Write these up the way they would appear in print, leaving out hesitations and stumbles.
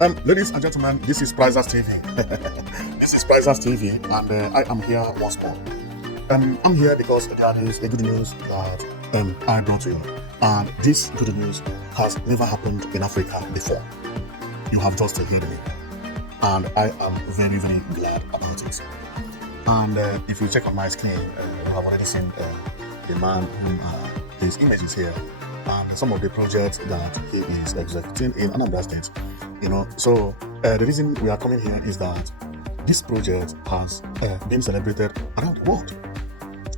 Ladies and gentlemen, this is Prizers TV. This is Prizers TV, and I am here once more. I'm here because there is a good news that I brought to you, and this good news has never happened in Africa before. You have just heard me, and I am very, very glad about it. And if you check on my screen, you have already seen the man whom his image is here, and some of the projects that he is executing in Anambra State. So the reason we are coming here is that this project has been celebrated around the world,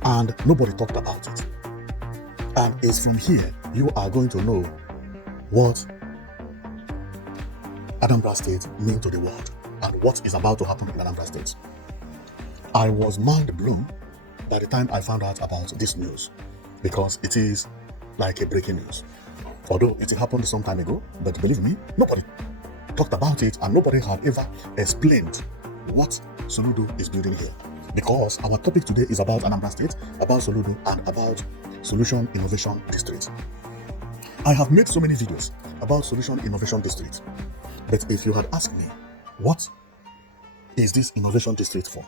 and nobody talked about it. And it's from here you are going to know what Anambra State means to the world and what is about to happen in Anambra State. I was mind blown by the time I found out about this news, because it is like a breaking news. Although it happened some time ago, but believe me, nobody talked about it and nobody had ever explained what Soludo is building here. Because our topic today is about Anambra State, about Soludo, and about Solution Innovation District. I have made so many videos about Solution Innovation District, but if you had asked me, what is this Innovation District for?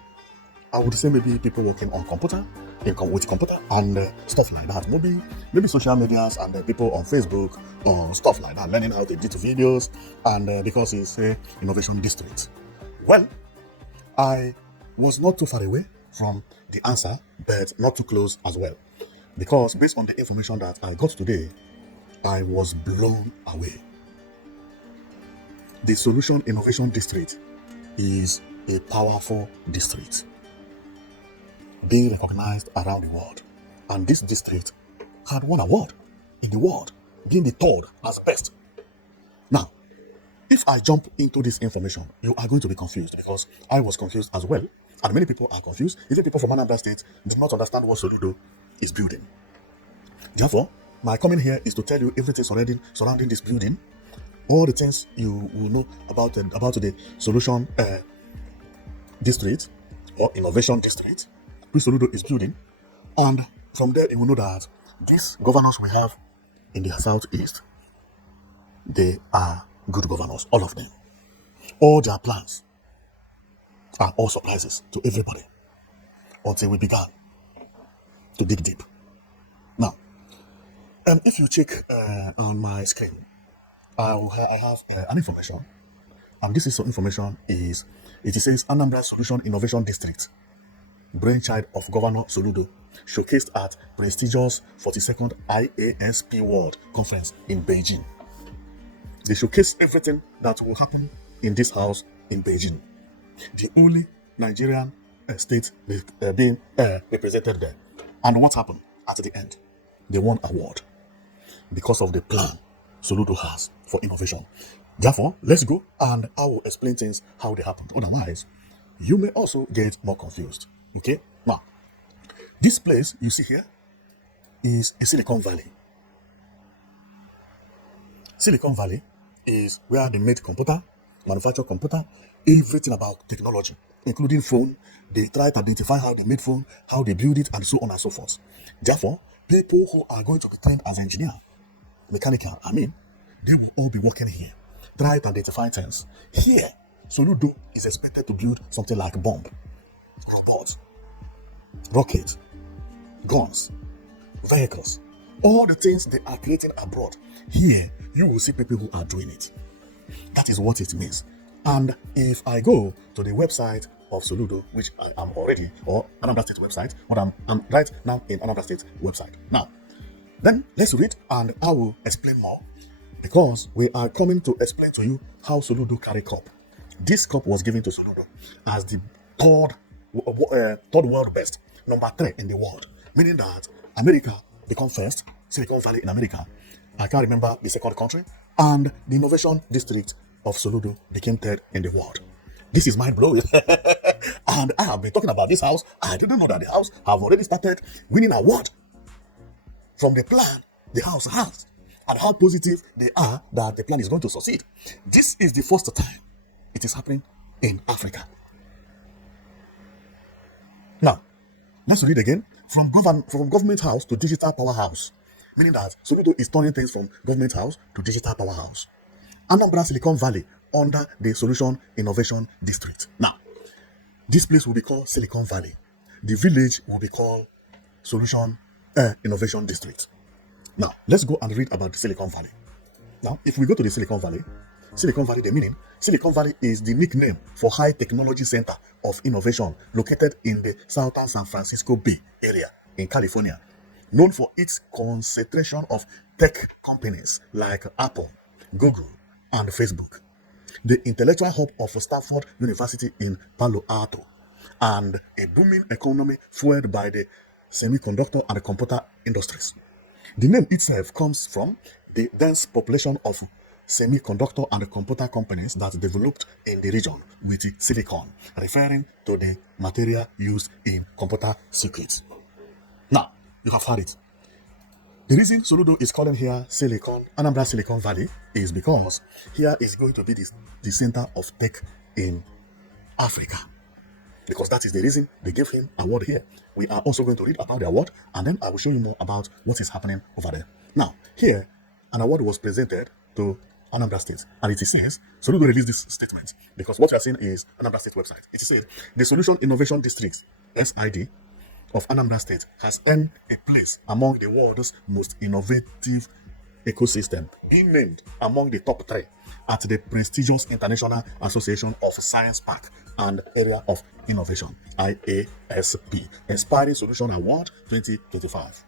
I would say maybe people working on computer, with computer and stuff like that. Maybe social medias and people on Facebook or stuff like that, learning how to edit videos, and because it's a innovation district. Well, I was not too far away from the answer, but not too close as well. Because based on the information that I got today, I was blown away. The Solution Innovation District is a powerful district, being recognized around the world. And this district had won an award in the world, being the third as best. Now, if I jump into this information, you are going to be confused, because I was confused as well, and many people are confused. Even people from Anambra State do not understand what Soludo is building. Therefore, my coming here is to tell you everything surrounding this building, all the things you will know about the Solution District or Innovation District which Soludo is building. And from there, you will know that these governors we have in the southeast, they are good governors, all of them. All their plans are all surprises to everybody until we began to dig deep. Now, if you check on my screen, I have an information, and this is some information it says Anambra Solution Innovation District, brainchild of Governor Soludo, showcased at prestigious 42nd IASP World Conference in Beijing. They showcase everything that will happen in this house in Beijing. The only Nigerian state being represented there. And what happened at the end? They won an award because of the plan Soludo has for innovation. Therefore, let's go and I will explain things how they happened. Otherwise, you may also get more confused. Okay, now this place you see here is a Silicon Valley. Silicon Valley is where they made computer, manufacture computer, everything about technology, including phone. They try to identify how they made phone, how they build it, and so on and so forth. Therefore, people who are going to be trained as engineer, mechanical, they will all be working here, try to identify things. Here, Soludo is expected to build something like bomb, robots, rockets, guns, vehicles, all the things they are creating abroad. Here, you will see people who are doing it. That is what it means. And if I go to the website of Soludo, which I am already, or Anambra State website, but I'm right now in Anambra State website. Now, then let's read and I will explain more, because we are coming to explain to you how Soludo carry cup. This cup was given to Soludo as the third world best, number 3 in the world, meaning that America become first, Silicon Valley in America, I can't remember the second country, and the innovation district of Soludo became 3rd in the world. This is mind blowing. And I have been talking about this house. I didn't know that the house have already started winning award from the plan the house has, and how positive they are that the plan is going to succeed. This is the first time it is happening in Africa. Now, let's read again. From government house to digital powerhouse, meaning that Soludo is turning things from government house to digital powerhouse. Anambra Silicon Valley under the Solution Innovation District. Now, this place will be called Silicon Valley. The village will be called Solution Innovation District. Now, let's go and read about the Silicon Valley. Now, if we go to the Silicon Valley, the meaning, Silicon Valley is the nickname for high technology center of innovation located in the southern San Francisco Bay Area in California, known for its concentration of tech companies like Apple, Google, and Facebook. The intellectual hub of Stanford University in Palo Alto, and a booming economy fueled by the semiconductor and computer industries. The name itself comes from the dense population of semiconductor and computer companies that developed in the region with silicon, referring to the material used in computer circuits. Now, you have heard it. The reason Soludo is calling here Anambra Silicon Valley is because here is going to be the center of tech in Africa. Because that is the reason they gave him an award here. We are also going to read about the award, and then I will show you more about what is happening over there. Now, here, an award was presented to Anambra State, and it says, Soludo released this statement, because what you are seeing is Anambra State website. It says, the Solution Innovation District, SID, of Anambra State has earned a place among the world's most innovative ecosystem, being named among the top 3 at the prestigious International Association of Science Park and Area of Innovation, IASP, Inspiring Solution Award 2025.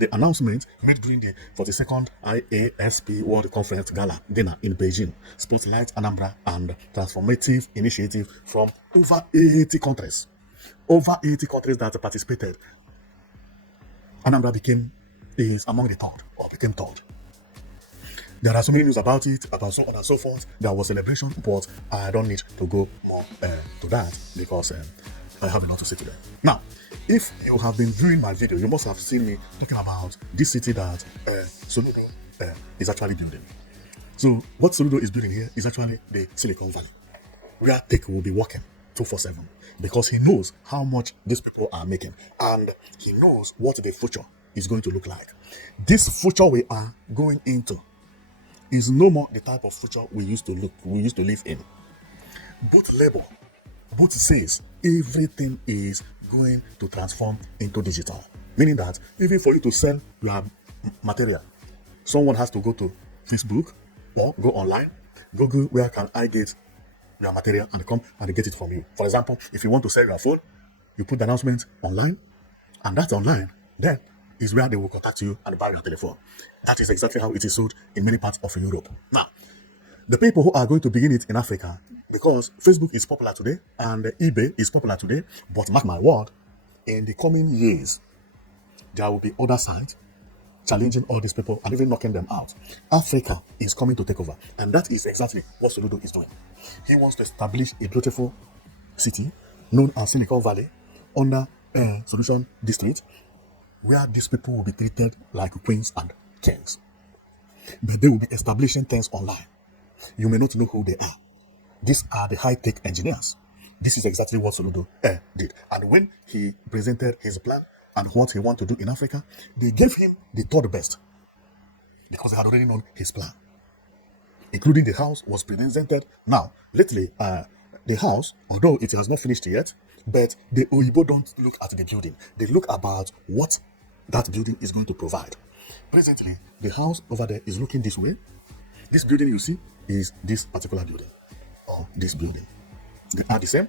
The announcement made during the 42nd IASP World Conference Gala dinner in Beijing spotlight Anambra and transformative initiative from over 80 countries. Over 80 countries that participated. Anambra became third. There are so many news about it, about so on and so forth. There was celebration, but I don't need to go more to that because I have a lot to say today. Now, if you have been viewing my video, you must have seen me talking about this city that Soludo is actually building. So what Soludo is building here is actually the Silicon Valley, where tech will be working 247, because he knows how much these people are making, and he knows what the future is going to look like. This future we are going into is no more the type of future we used to live in. Both labor, both says everything is going to transform into digital, meaning that even for you to sell your material, someone has to go to Facebook or go online, Google, where can I get your material, and come and get it from you. For example, if you want to sell your phone, you put the announcement online, and that's online, then is where they will contact you and buy your telephone. That is exactly how it is sold in many parts of Europe. Now, the people who are going to begin it in Africa, because Facebook is popular today and eBay is popular today, but mark my word, in the coming years, there will be other sites challenging all these people and even knocking them out. Africa is coming to take over, and that is exactly what Soludo is doing. He wants to establish a beautiful city known as Silicon Valley under Solution District, where these people will be treated like queens and kings. But they will be establishing things online. You may not know who they are. These are the high-tech engineers. This is exactly what Soludo did. And when he presented his plan and what he wanted to do in Africa, they gave him the third best, because they had already known his plan, including the house was presented. Now, lately, the house, although it has not finished yet, but the Oyibo don't look at the building. They look about what that building is going to provide. Presently, the house over there is looking this way. This building you see is this particular building, or this building. They are the same.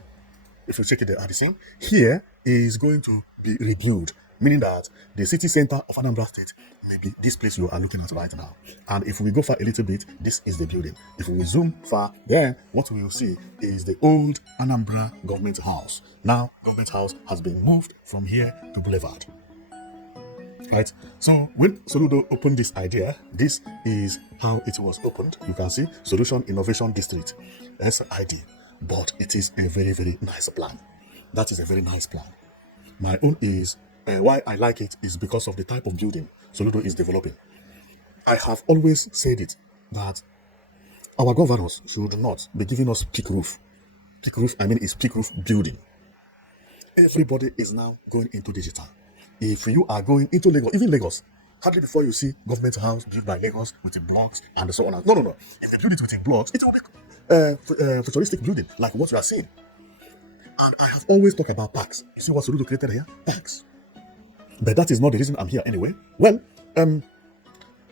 If you check it, they are the same. Here is going to be rebuilt, meaning that the city center of Anambra State may be this place you are looking at right now. And if we go far a little bit, this is the building. If we zoom far, then what we will see is the old Anambra Government House. Now, Government House has been moved from here to Boulevard. Right? So when Soludo opened this idea, this is how it was opened. You can see Solution Innovation District, SID. But it is a very, very nice plan. That is a very nice plan. My own is, why I like it is because of the type of building Soludo is developing. I have always said it, that our governors should not be giving us peak roof. Peak roof, I mean, is peak roof building. Everybody is now going into digital. If you are going into Lagos, even Lagos, hardly before you see government house built by Lagos with the blocks and so on. No. If they build it with the blocks, it will be futuristic building like what you are seeing. And I have always talked about parks. You see what Soludo created here? Parks. But that is not the reason I'm here anyway. Well,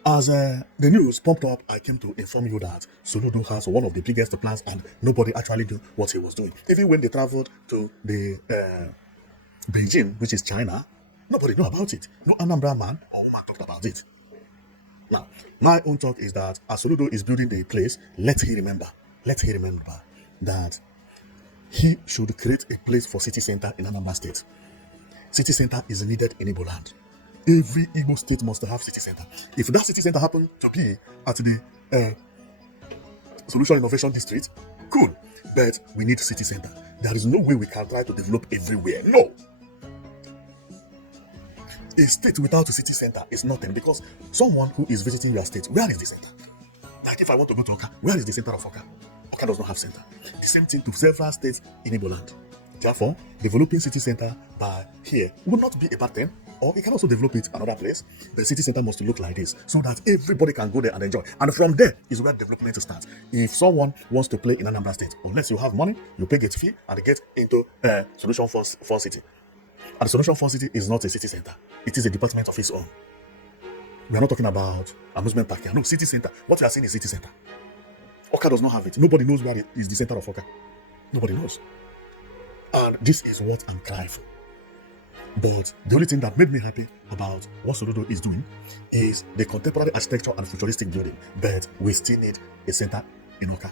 as the news pumped up, I came to inform you that Soludo has one of the biggest plans and nobody actually knew what he was doing. Even when they traveled to the Beijing, which is China, nobody knew about it. No Anambra man or woman talked about it. Now, my own talk is that as Soludo is building the place, let he remember that he should create a place for city center in Anambra State. City center is needed in Igbo land. Every Igbo state must have city center. If that city center happens to be at the Solution Innovation District, cool. But we need city center. There is no way we can try to develop everywhere. No. A state without a city center is nothing, because someone who is visiting your state, where is the center? Like if I want to go to Awka, where is the center of Awka? Awka does not have center. The same thing to several states in Igbo land. Therefore, developing city center by here will not be a bad thing, or you can also develop it another place. The city center must look like this, so that everybody can go there and enjoy. And from there is where development starts. If someone wants to play in Anambra State, unless you have money, you pay gate fee and get into Solution for City. And Solution for City is not a city center. It is a department of its own. We are not talking about amusement park here. No, city center. What we are saying is city center. Awka does not have it. Nobody knows where it is the center of Awka. Nobody knows. And this is what I'm crying for. But the only thing that made me happy about what Soludo is doing is the contemporary architecture and futuristic building. But we still need a center in Awka.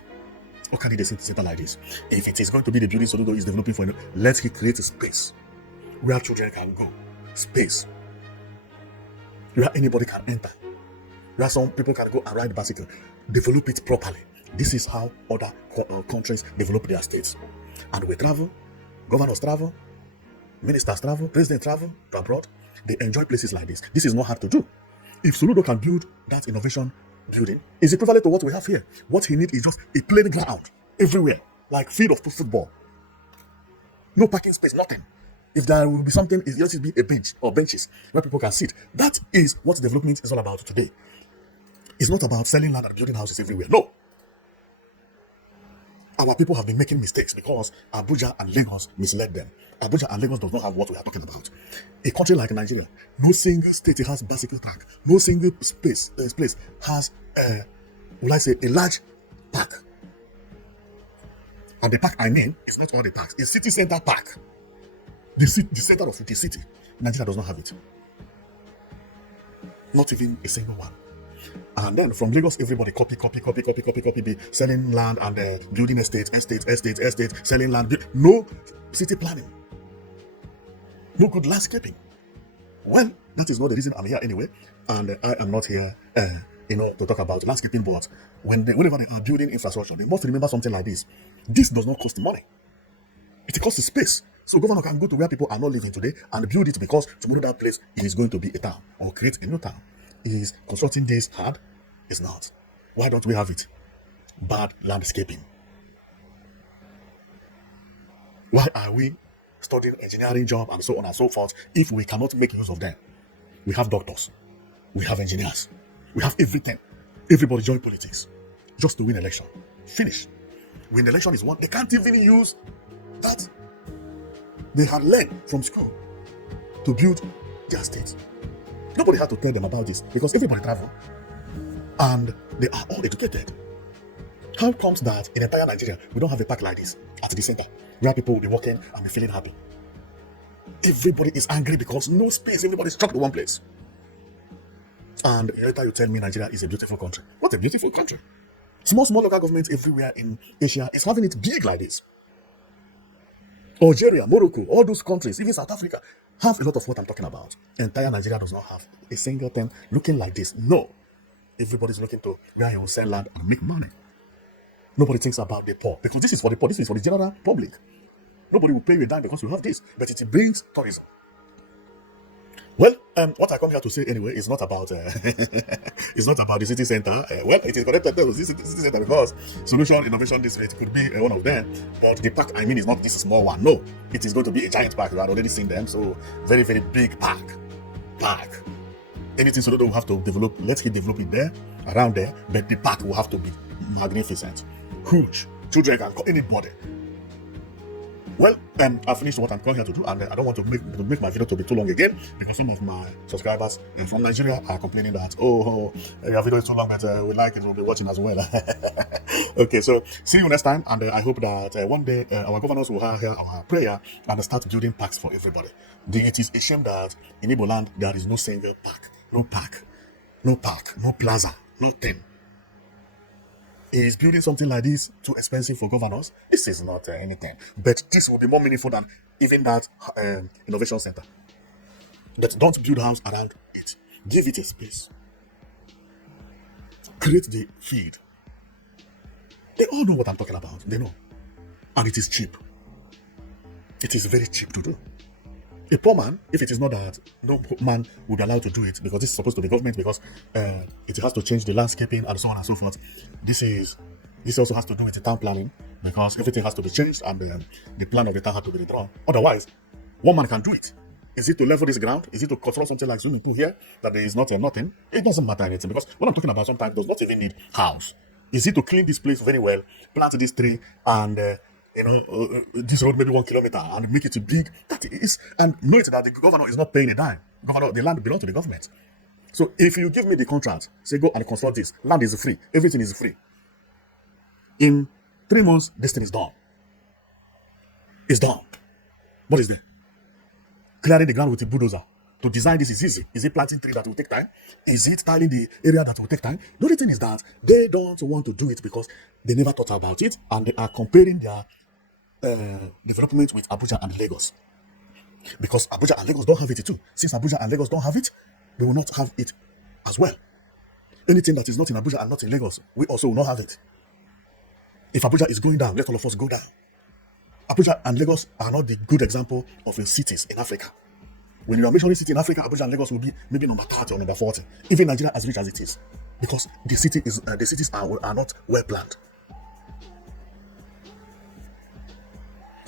Awka need a center like this. If it is going to be the building Soludo is developing for, let him create a space where children can go. Space where anybody can enter. Where some people can go and ride bicycle. Develop it properly. This is how other countries develop their states. And we travel. Governors travel, ministers travel, presidents travel to abroad. They enjoy places like this. This is not hard to do. If Soludo can build that innovation building, it's equivalent to what we have here. What he needs is just a playing ground everywhere, like field of football. No parking space, nothing. If there will be something, it just be a bench or benches where people can sit. That is what development is all about today. It's not about selling land and building houses everywhere. No. Our people have been making mistakes because Abuja and Lagos misled them. Abuja and Lagos does not have what we are talking about. A country like Nigeria, no single state has bicycle track. No single place has, a large park. And the park I mean, it's not all the parks. It's city center park. The center of the city. Nigeria does not have it. Not even a single one. And then from Lagos, everybody copy, be selling land and building estate, selling land. No city planning. No good landscaping. Well, that is not the reason I'm here anyway. And I am not here, to talk about landscaping, but whenever they are building infrastructure, they must remember something like this. This does not cost money. It costs space. So governor can go to where people are not living today and build it, because tomorrow that place is going to be a town or create a new town. Is constructing this hard? It's not. Why don't we have it? Bad landscaping. Why are we studying engineering job and so on and so forth if we cannot make use of them? We have doctors. We have engineers. We have everything. Everybody join politics just to win election. Finish. When the election is won, they can't even use that they had learned from school to build their state. Nobody had to tell them about this because everybody travel and they are all educated. How comes that in entire Nigeria we don't have a park like this at the center where people will be walking and be feeling happy? Everybody is angry because no space. Everybody's stuck to one place. And later you tell me Nigeria is a beautiful country. What a beautiful country. Small local governments everywhere in Asia is having it big like this. Algeria, Morocco, all those countries, even South Africa, have a lot of what I'm talking about. Entire Nigeria does not have a single thing looking like this. No. Everybody's looking to where you will sell land and make money. Nobody thinks about the poor, because this is for the poor. This is for the general public. Nobody will pay you a dime because you have this, but it brings tourism. Well, what I come here to say anyway is not about it's not about the city center. Well, it is connected to the city center because Solution Innovation District could be one of them. But the park I mean is not this small one. No, it is going to be a giant park. You have already seen them. So very, very big park. Anything Soludo will have to develop. Let him develop it there, around there. But the park will have to be magnificent. Huge. Children can call anybody. Well, I finished what I'm calling here to do, and I don't want to make my video to be too long again, because some of my subscribers from Nigeria are complaining that, your video is too long, but we like it, we'll be watching as well. Okay, so see you next time, and I hope that one day our governors will hear our prayer and start building parks for everybody. It is a shame that in Igbo land there is no single park, no park, no plaza, nothing. Is building something like this too expensive for governors? This is not anything. But this will be more meaningful than even that innovation center. But don't build a house around it. Give it a space. Create the feed. They all know what I'm talking about. They know. And it is cheap. It is very cheap to do. A poor man, if it is not that, no man would be allowed to do it, because this is supposed to be government, because it has to change the landscaping and so on and so forth. This also has to do with the town planning, because everything has to be changed and the plan of the town has to be redrawn. Otherwise, one man can do it. Is it to level this ground? Is it to construct something like swimming pool here that there is not nothing? It doesn't matter anything, because what I'm talking about sometimes does not even need house. Is it to clean this place very well, plant this tree, and this road maybe 1 kilometer and make it big? That is, and know it that the governor is not paying a dime. The land belongs to the government. So if you give me the contract, say go and construct this, land is free, everything is free. In 3 months, this thing is done. It's done. What is there? Clearing the ground with a bulldozer. To design this is easy. Is it planting tree that will take time? Is it tiling the area that will take time? The only thing is that they don't want to do it because they never thought about it, and they are comparing their development with Abuja and Lagos, because Abuja and Lagos don't have it too. Since Abuja and Lagos don't have it, they will not have it as well. Anything that is not in Abuja and not in Lagos, we also will not have it. If Abuja is going down, let all of us go down. Abuja and Lagos are not the good example of the cities in Africa. When you are measuring city in Africa, Abuja and Lagos will be maybe number 30 or number 40. Even Nigeria, as rich as it is, because the cities are not well planned.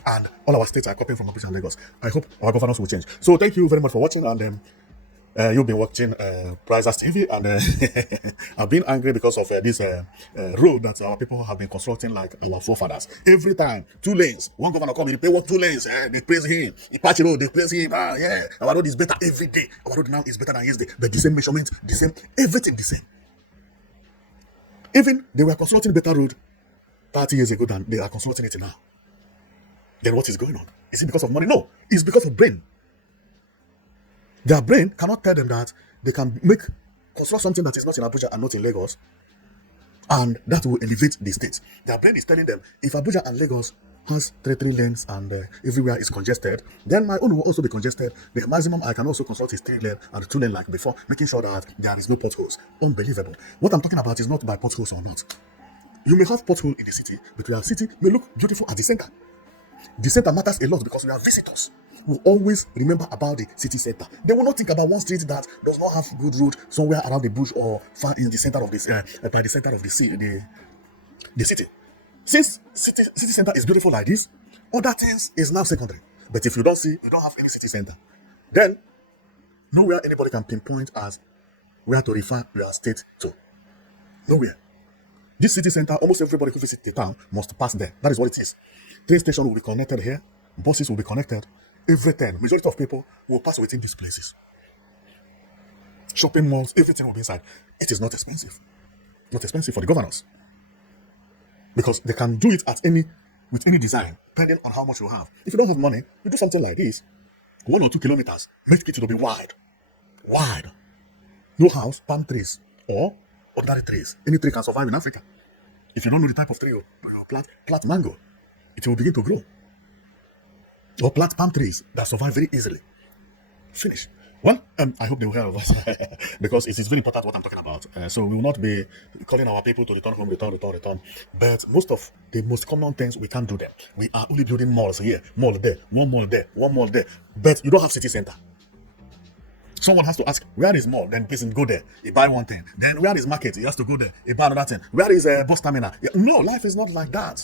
And all our states are copying from Abuja and Lagos. I hope our governors will change. So thank you very much for watching, and you've been watching Prizes TV, and I've been angry because of this road that our people have been constructing like our forefathers. Every time, 2 lanes. One governor come, he pay 2 lanes. They praise him. He patch the road, they praise him. Our road is better every day. Our road now is better than yesterday. But the same measurement, the same, everything the same. Even they were constructing better road 30 years ago than they are constructing it now. Then what is going on? Is it because of money? No, it's because of brain. Their brain cannot tell them that they can construct something that is not in Abuja and not in Lagos, and that will elevate the state. Their brain is telling them, if Abuja and Lagos has 3 lanes and everywhere is congested, then my own will also be congested. The maximum I can also construct is 3 lane and 2 lane like before, making sure that there is no potholes. Unbelievable. What I'm talking about is not by potholes or not. You may have pothole in the city, but your city may look beautiful at the center. The center matters a lot because we are visitors. Will always remember about the city center. They will not think about one street that does not have good road somewhere around the bush or far in the center of this by the center of the city. Since city center is beautiful like this, other things is now secondary. But if you don't have any city center, then nowhere anybody can pinpoint as where to refer your state to. Nowhere. This city center, almost everybody who visits the town must pass there. That is what it is. Train station will be connected here. Buses will be connected. Everything, majority of people will pass within these places. Shopping malls, everything will be inside. It is not expensive. Not expensive for the governors. Because they can do it with any design, depending on how much you have. If you don't have money, you do something like this. 1 or 2 kilometers, make it to be wide. Wide. No house, palm trees, or ordinary trees. Any tree can survive in Africa. If you don't know the type of tree you plant mango, it will begin to grow. Or plant palm trees that survive very easily. Finish. Well, I hope they will hear of us because it is very important what I'm talking about. So we will not be calling our people to return home, return. But most of the most common things, we can't do them. We are only building malls here, mall there, one mall there. But you don't have city center. Someone has to ask, where is mall? Then person go there, he buy one thing. Then where is market? He has to go there, he buy another thing. Where is bus terminal? No, life is not like that.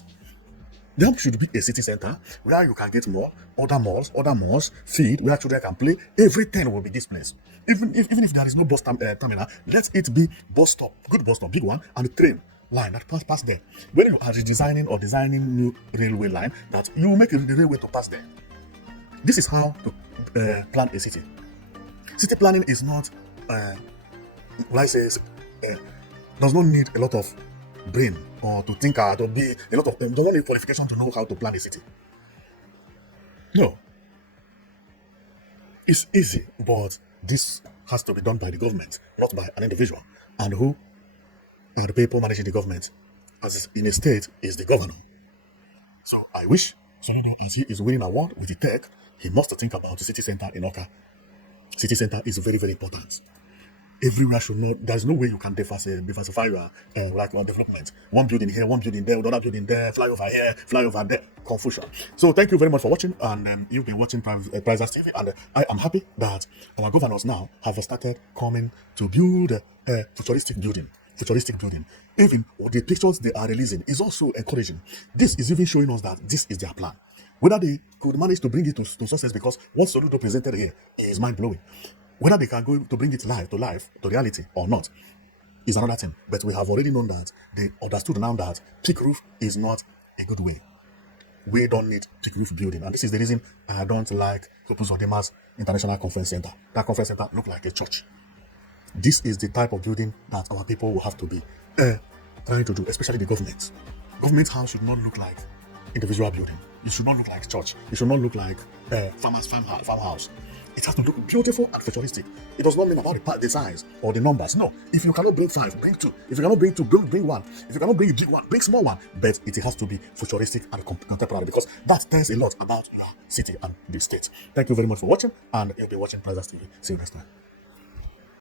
There should be a city center where you can get more, other malls, feed, where children can play. Everything will be this place. Even if there is no bus terminal, let it be bus stop, good bus stop, big one, and a train line that pass there. When you are redesigning or designing new railway line, that you make the railway to pass there. This is how to plan a city. City planning is not, will I say, does not need a lot of brain or to think or to be a lot of, does not need qualification to know how to plan a city. No, it's easy, but this has to be done by the government, not by an individual. And who are the people managing the government? As in a state, is the governor. So I wish Soludo, as he is winning award with the tech, he must think about the city center in Awka. City center is very, very important. Everywhere should know. There's no way you can diversify your development. One building here, one building there, another building there, flyover here, flyover there. Confusion. So thank you very much for watching, and you've been watching Prizes TV, and I am happy that our governors now have started coming to build a futuristic building. Even the pictures they are releasing is also encouraging. This is even showing us that this is their plan. Whether they could manage to bring it to success, because what Soludo presented here is mind-blowing. Whether they can go to bring it to reality or not, is another thing. But we have already known that they understood now that peak roof is not a good way. We don't need peak roof building. And this is the reason I don't like Opus Odima's International Conference Center. That conference center looks like a church. This is the type of building that our people will have to be trying to do, especially the government. Government house should not look like individual building. It should not look like church. It should not look like farmhouse. It has to look beautiful and futuristic. It does not mean about the size or the numbers. No. If you cannot bring 5, bring 2. If you cannot bring 2, bring 1. If you cannot bring a big one, bring small one. But it has to be futuristic and contemporary, because that tells a lot about your city and the state. Thank you very much for watching, and you'll be watching Prizes TV. See you next time.